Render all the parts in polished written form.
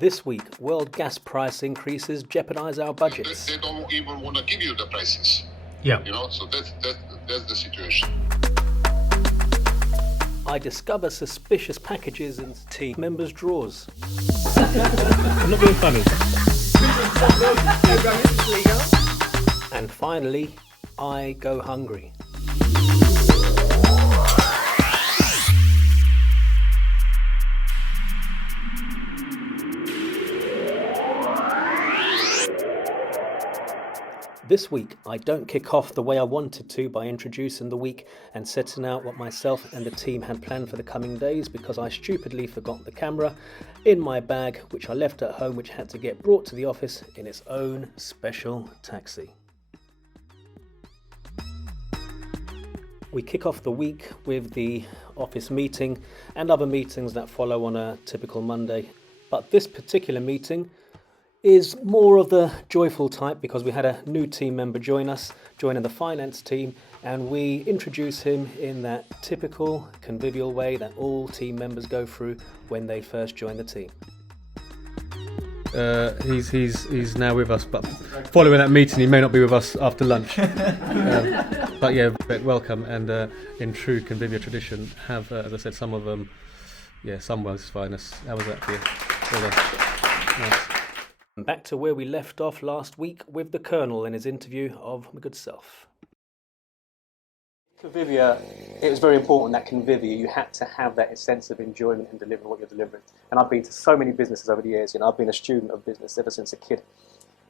This week, world gas price increases jeopardize our budgets. They don't even want to give you the prices. Yeah. So that's the situation. I discover suspicious packages in team members' drawers. I'm not being funny. And finally, I go hungry. This week, I don't kick off the way I wanted to by introducing the week and setting out what myself and the team had planned for the coming days because I stupidly forgot the camera in my bag, which I left at home, which had to get brought to the office in its own special taxi. We kick off the week with the office meeting and other meetings that follow on a typical Monday. But this particular meeting is more of the joyful type because we had a new team member joining the finance team, and we introduce him in that typical convivial way that all team members go through when they first join the team. He's now with us, but following that meeting, he may not be with us after lunch. But yeah, welcome, and in true convivial tradition, have as I said, some of them, some was finest. How was that for you? Well done. Nice. Back to where we left off last week with the Colonel in his interview of my good self. Convivia, it was very important that Convivia, you had to have that sense of enjoyment in delivering what you're delivering. And I've been to so many businesses over the years, I've been a student of business ever since a kid.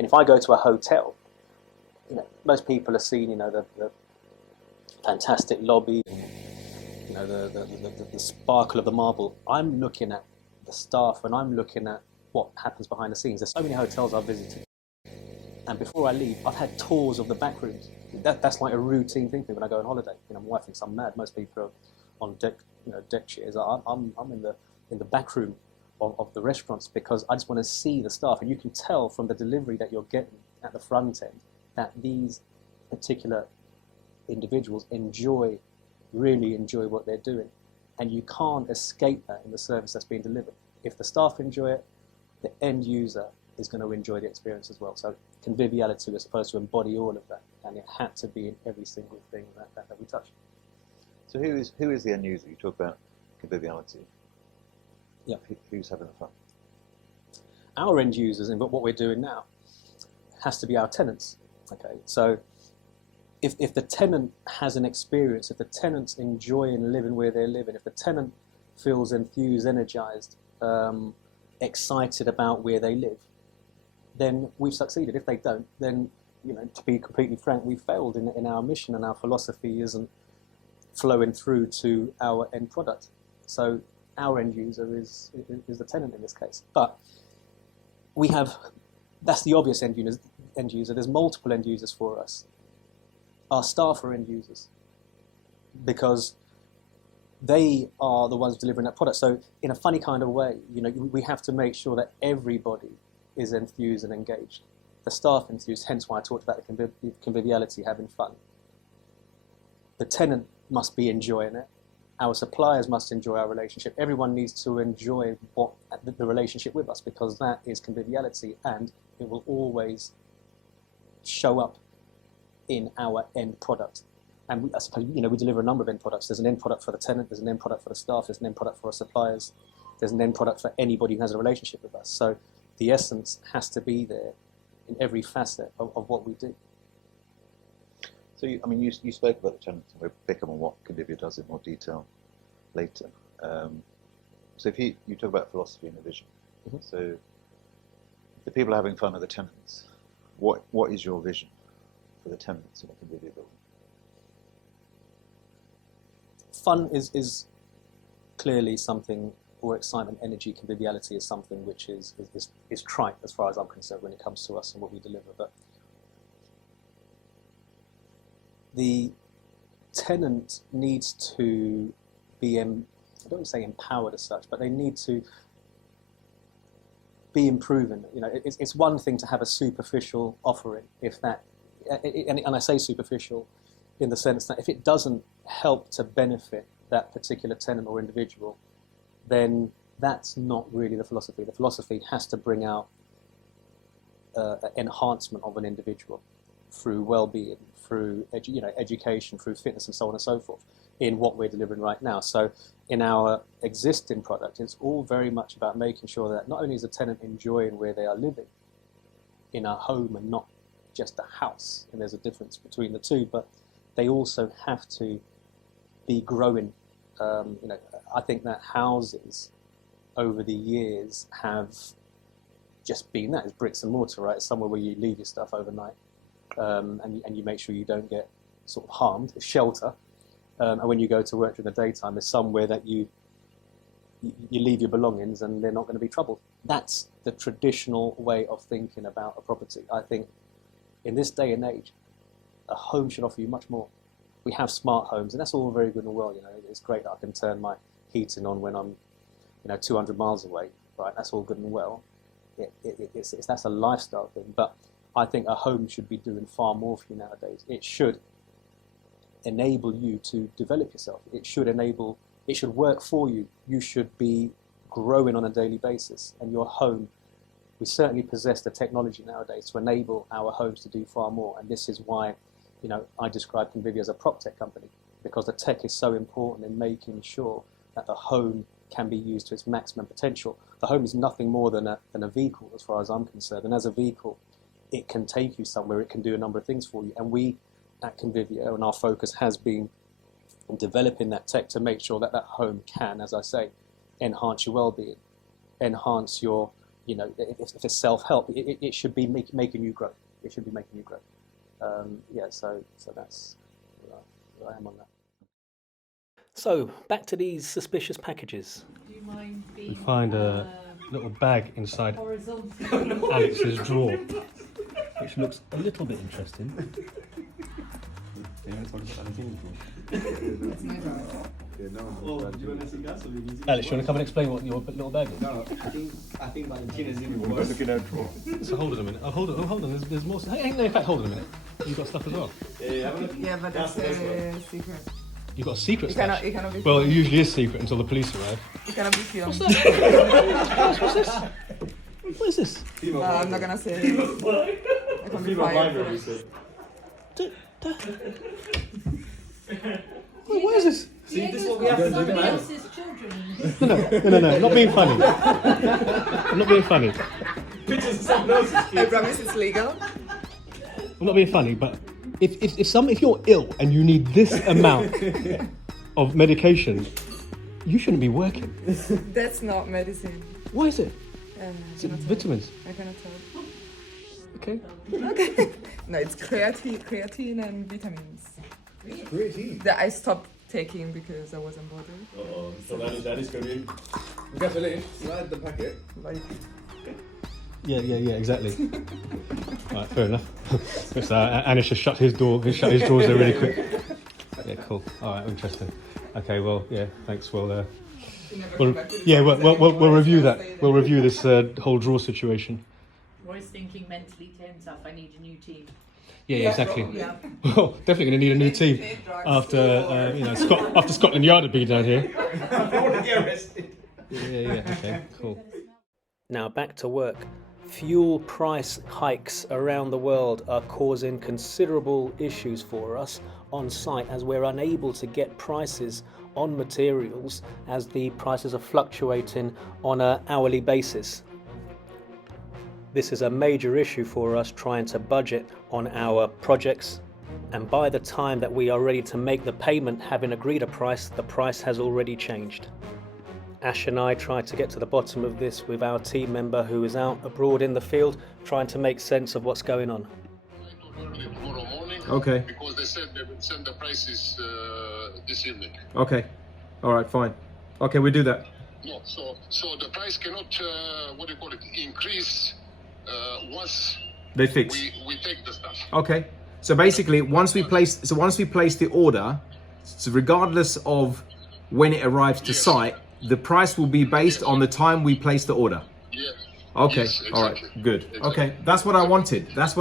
And if I go to a hotel, most people are seeing, the fantastic lobby, the sparkle of the marble. I'm looking at the staff and I'm looking at what happens behind the scenes. There's so many hotels I've visited, and before I leave, I've had tours of the back rooms. That's like a routine thing for me when I go on holiday. My wife thinks I'm mad. Most people are on deck chairs. I'm in the back room of the restaurants because I just want to see the staff, and you can tell from the delivery that you're getting at the front end that these particular individuals really enjoy what they're doing, and you can't escape that in the service that's being delivered. If the staff enjoy it, the end user is going to enjoy the experience as well. So conviviality was supposed to embody all of that, and it had to be in every single thing that we touch. So who is the end user? You talk about conviviality. Yeah. Who's having the fun? Our end users, and what we're doing now, has to be our tenants. Okay, so if the tenant has an experience, if the tenant's enjoying living where they're living, if the tenant feels enthused, energized, excited about where they live, then we've succeeded. If they don't, then, to be completely frank, we failed in our mission, and our philosophy isn't flowing through to our end product. So our end user is the tenant in this case. But that's the obvious end user. There's multiple end users for us. Our staff are end users because they are the ones delivering that product. So in a funny kind of way, we have to make sure that everybody is enthused and engaged. The staff enthused, hence why I talked about the conviviality, having fun. The tenant must be enjoying it. Our suppliers must enjoy our relationship. Everyone needs to enjoy the relationship with us, because that is conviviality, and it will always show up in our end product. And I suppose, we deliver a number of end products. There's an end product for the tenant, there's an end product for the staff, there's an end product for our suppliers, there's an end product for anybody who has a relationship with us. So the essence has to be there in every facet of what we do. So, you spoke about the tenants, and we'll pick up on what Convivia does in more detail later. So if you talk about philosophy and a vision, so if the people are having fun are the tenants, what is your vision for the tenants in a Convivia building? Fun is clearly something, or excitement, energy, conviviality is something which is trite as far as I'm concerned when it comes to us and what we deliver. But the tenant needs to be, I don't want to say empowered as such, but they need to be improving. It's one thing to have a superficial offering, and I say superficial in the sense that if it doesn't help to benefit that particular tenant or individual, then That's not really the philosophy. The philosophy has to bring out enhancement of an individual through well-being, through education, through fitness, and so on and so forth, in what we're delivering right now. So in our existing product, it's all very much about making sure that not only is the tenant enjoying where they are living in a home and not just a house, and there's a difference between the two, but they also have to be growing. I think that houses over the years have just been that. It's bricks and mortar, right? It's somewhere where you leave your stuff overnight, and you make sure you don't get sort of harmed. It's shelter, and when you go to work during the daytime, it's somewhere that you leave your belongings and they're not going to be troubled. That's the traditional way of thinking about a property. I think in this day and age, a home should offer you much more. We have smart homes, and that's all very good and well. It's great that I can turn my heating on when I'm 200 miles away, right? That's all good and well. That's a lifestyle thing, but I think a home should be doing far more for you nowadays. It should enable you to develop yourself. It should work for you. You should be growing on a daily basis, and your home, we certainly possess the technology nowadays to enable our homes to do far more. And this is why I describe Convivia as a prop tech company, because the tech is so important in making sure that the home can be used to its maximum potential. The home is nothing more than a vehicle as far as I'm concerned, and as a vehicle it can take you somewhere, it can do a number of things for you, and we at Convivia, and our focus has been on developing that tech to make sure that that home can, as I say, enhance your well-being, enhance your, if it's self-help, it should be making you grow. It should be making you grow. So that's where I am on that. So, back to these suspicious packages. Do you mind being We find a little bag inside horizontal? Alex's drawer, which looks a little bit interesting. Alex, you want to come and explain what your little bag is? No, I think Valentina's in the looking at drawer. So hold on a minute. Hold on. There's more. Hey, no, in fact, hold on a minute. You've got stuff as well. Yeah, but that's a secret. You've got a secret It stash. cannot be Well, it usually is secret until the police arrive. It cannot be filmed. What's this? What is this? I'm not gonna say it. I can be fired. Wait, what is this? See, this is what we have to do. Somebody else's children. No, not being funny. I'm not being funny. I promise it's legal. I'm not being funny, but if you're ill and you need this amount of medication, you shouldn't be working. That's not medicine. Why is it? Is it vitamins? I cannot tell. Okay. Okay. No, it's creatine and vitamins Creatine. that I stopped taking because I wasn't bothered. So that is going to be. Gasoline. Slide the packet. Like, Yeah, exactly. Alright, fair enough. So, Anish has shut his door. He shut his drawers there really quick. Yeah, cool. Alright, interesting. Okay, well, yeah, thanks. Well, we'll review that. We'll review this whole drawer situation. Roy's thinking mentally to himself, I need a new team. Yeah, exactly. yeah. Well, definitely going to need a new team after after Scotland Yard had been down here. I want to get arrested. Yeah. Okay, cool. Now back to work. Fuel price hikes around the world are causing considerable issues for us on site, as we're unable to get prices on materials as the prices are fluctuating on an hourly basis. This is a major issue for us trying to budget on our projects, and by the time that we are ready to make the payment, having agreed a price, the price has already changed. Ash and I tried to get to the bottom of this with our team member who is out abroad in the field trying to make sense of what's going on. Tomorrow morning. Okay. Because they said they would send the prices this evening. Okay. All right. Fine. Okay, we do that. No, so the price cannot increase once They fix. we take the stuff. Okay. So basically, once we place the order, so regardless of when it arrives to Yes. site, the price will be based on the time we place the order. Yeah. Okay. Yes, All right. exactly. Good. Exactly. Okay. That's what I wanted. That's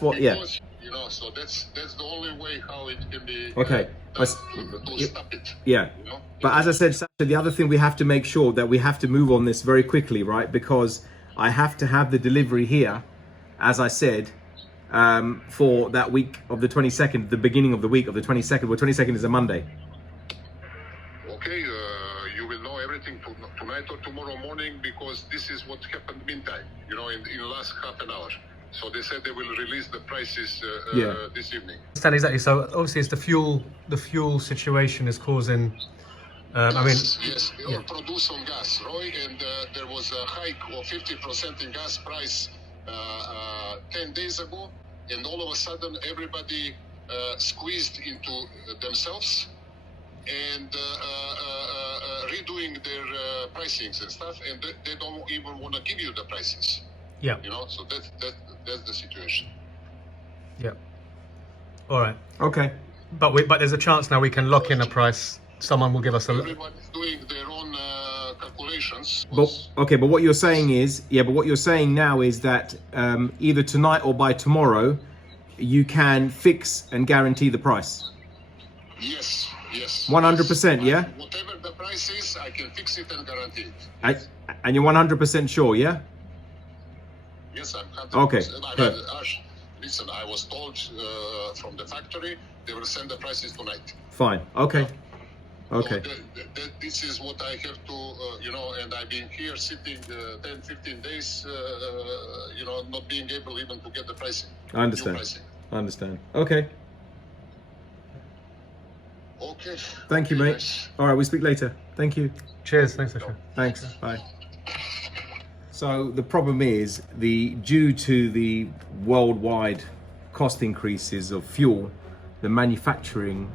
what. Yeah. Because, So that's the only way how it can be Okay. done to stop it. Yeah. But as I said, Sasha, the other thing we have to make sure that we have to move on this very quickly, right? Because I have to have the delivery here, as I said, for that week of the 22nd, the beginning of the week of the 22nd. Well, 22nd is a Monday. Okay, you will know everything tonight or tomorrow morning, because this is what happened meantime, in the last half an hour. So they said they will release the prices this evening. Understand exactly. So obviously, it's the fuel. The fuel situation is causing. Yes, they all produce on gas, Roy, and there was a hike of 50% in gas price 10 days ago, and all of a sudden everybody squeezed into themselves and redoing their pricings and stuff, and they don't even want to give you the prices. Yeah. So that's the situation. Yeah. All right. Okay. But there's a chance now we can lock in a price. Someone will give us a. Everybody's doing their own calculations. But what you're saying is, but what you're saying now is that either tonight or by tomorrow, you can fix and guarantee the price. Yes. 100%, yeah? Whatever the price is, I can fix it and guarantee it. And you're 100% sure, yeah? Yes, I'm 100%. Okay. Listen, I was told from the factory they will send the prices tonight. Fine. Okay. Okay. So this is what I have to, and I've been here sitting 10, 15 days, not being able even to get the pricing. I understand. New pricing. I understand. Okay. Okay. Thank you, mate. Nice. All right, we speak later. Thank you. Cheers. Thanks, Sasha. Thanks. Bye. So the problem is, due to the worldwide cost increases of fuel, the manufacturing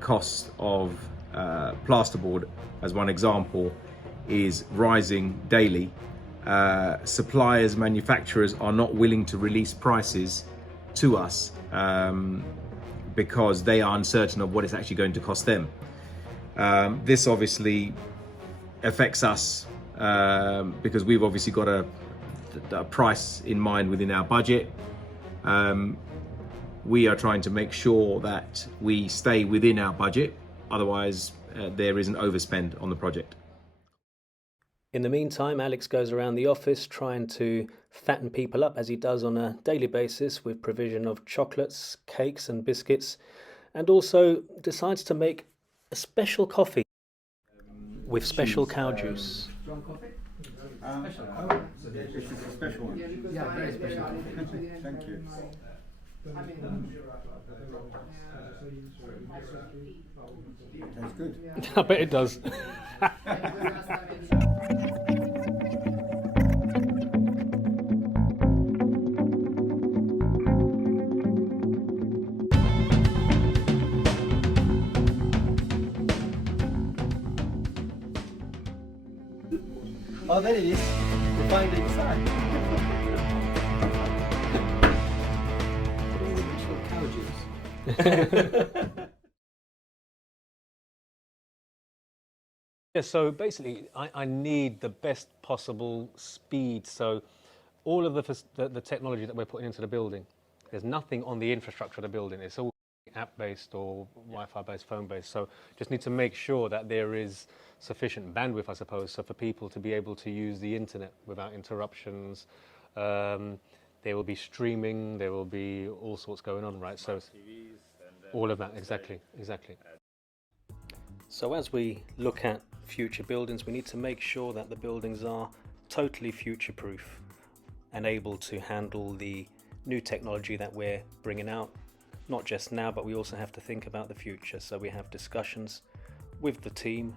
cost of plasterboard, as one example, is rising daily. Suppliers, manufacturers are not willing to release prices to us because they are uncertain of what it's actually going to cost them. This obviously affects us because we've obviously got a price in mind within our budget. We are trying to make sure that we stay within our budget, otherwise there is an overspend on the project. In the meantime, Alex goes around the office trying to fatten people up, as he does on a daily basis, with provision of chocolates, cakes and biscuits, and also decides to make a special coffee with special cow juice. Strong coffee? This is a special one. Yeah, very special. Thank you. That's good. I bet it does. Oh, there it is. We find it inside. Cow juice. Yeah, so basically, I need the best possible speed. So all of the technology that we're putting into the building, there's nothing on the infrastructure of the building. It's all app-based or Wi-Fi-based, phone-based. So just need to make sure that there is sufficient bandwidth, I suppose, so for people to be able to use the internet without interruptions. There will be streaming, there will be all sorts going on, right? So all of that, exactly. So as we look at future buildings, we need to make sure that the buildings are totally future-proof and able to handle the new technology that we're bringing out, not just now, but we also have to think about the future. So we have discussions with the team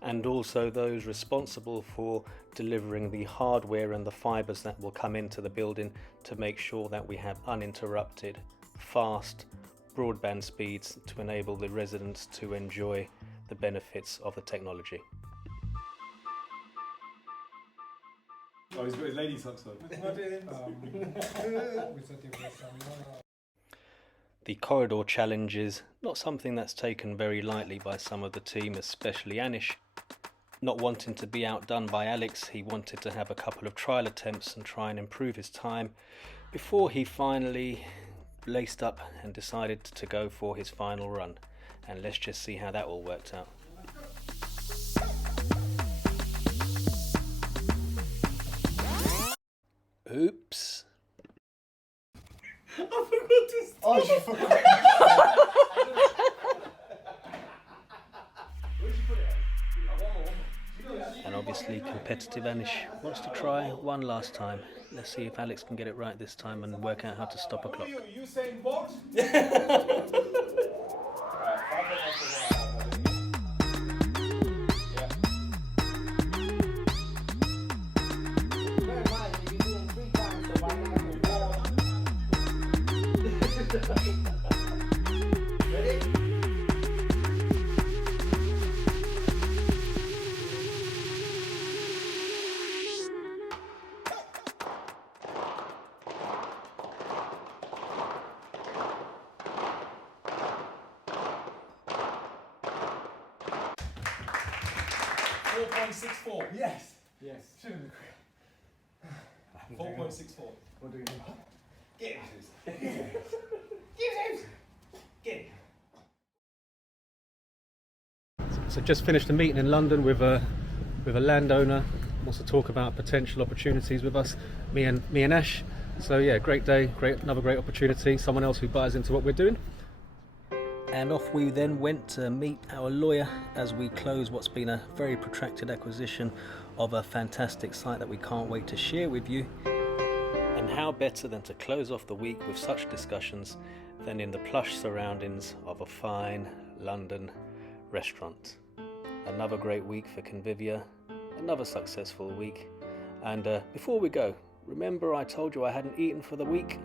and also those responsible for delivering the hardware and the fibers that will come into the building to make sure that we have uninterrupted, fast broadband speeds to enable the residents to enjoy the benefits of the technology. Oh, he's got his lady socks on. The corridor challenge is not something that's taken very lightly by some of the team, especially Anish. Not wanting to be outdone by Alex, he wanted to have a couple of trial attempts and try and improve his time before he finally laced up and decided to go for his final run, and let's just see how that all worked out. Oops. Oh, you forgot. And obviously competitive Anish wants to try one last time. Let's see if Alex can get it right this time and work out how to stop a clock. Usain Bolt? Ready? 4.64. Yes. Yes. Shouldn't be quick. 4.64. What do you do? Get it. Get it. So just finished a meeting in London with a landowner. Wants to talk about potential opportunities with us, me and Ash. So yeah, great day, another great opportunity. Someone else who buys into what we're doing. And off we then went to meet our lawyer as we close what's been a very protracted acquisition of a fantastic site that we can't wait to share with you. And how better than to close off the week with such discussions than in the plush surroundings of a fine London restaurant. Another great week for Convivia, another successful week. And before we go, remember I told you I hadn't eaten for the week?